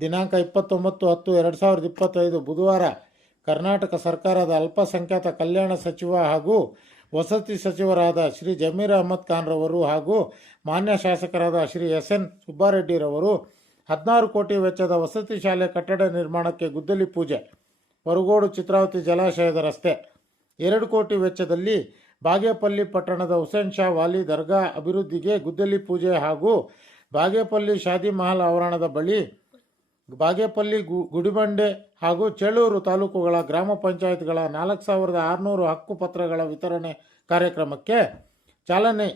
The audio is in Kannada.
ದಿನಾಂಕ ಇಪ್ಪತ್ತೊಂಬತ್ತು ಹತ್ತು ಎರಡು ಸಾವಿರದ ಇಪ್ಪತ್ತೈದು ಬುಧವಾರ ಕರ್ನಾಟಕ ಸರ್ಕಾರದ ಅಲ್ಪಸಂಖ್ಯಾತ ಕಲ್ಯಾಣ ಸಚಿವ ಹಾಗೂ ವಸತಿ ಸಚಿವರಾದ ಶ್ರೀ ಜಮೀರ್ ಅಹಮದ್ ಖಾನ್ರವರು ಹಾಗೂ ಮಾನ್ಯ ಶಾಸಕರಾದ ಶ್ರೀ ಎಸ್ ಎನ್ ಸುಬ್ಬಾರೆಡ್ಡಿರವರು ಹದಿನಾರು ಕೋಟಿ ವೆಚ್ಚದ ವಸತಿ ಶಾಲೆ ಕಟ್ಟಡ ನಿರ್ಮಾಣಕ್ಕೆ ಗುದ್ದಲಿ ಪೂಜೆ ಹೊರಗೋಡು ಚಿತ್ರಾವತಿ ಜಲಾಶಯದ ರಸ್ತೆ, ಎರಡು ಕೋಟಿ ವೆಚ್ಚದಲ್ಲಿ ಬಾಗೇಪಲ್ಲಿ ಪಟ್ಟಣದ ಹುಸೇನ್ ಶಾ ವಾಲಿ ದರ್ಗಾ ಅಭಿವೃದ್ಧಿಗೆ ಗುದ್ದಲಿ ಪೂಜೆ ಹಾಗೂ ಬಾಗೇಪಲ್ಲಿ ಶಾದಿ ಮಹಲ್ ಆವರಣದ ಬಳಿ ಬಾಗೇಪಲ್ಲಿ ಗುಡಿಬಂಡೆ ಹಾಗೂ ಚೇಳೂರು ತಾಲೂಕುಗಳ ಗ್ರಾಮ ಪಂಚಾಯತ್ಗಳ ನಾಲ್ಕು ಸಾವಿರದ ಆರುನೂರು ಹಕ್ಕುಪತ್ರಗಳ ವಿತರಣೆ ಕಾರ್ಯಕ್ರಮಕ್ಕೆ ಚಾಲನೆ.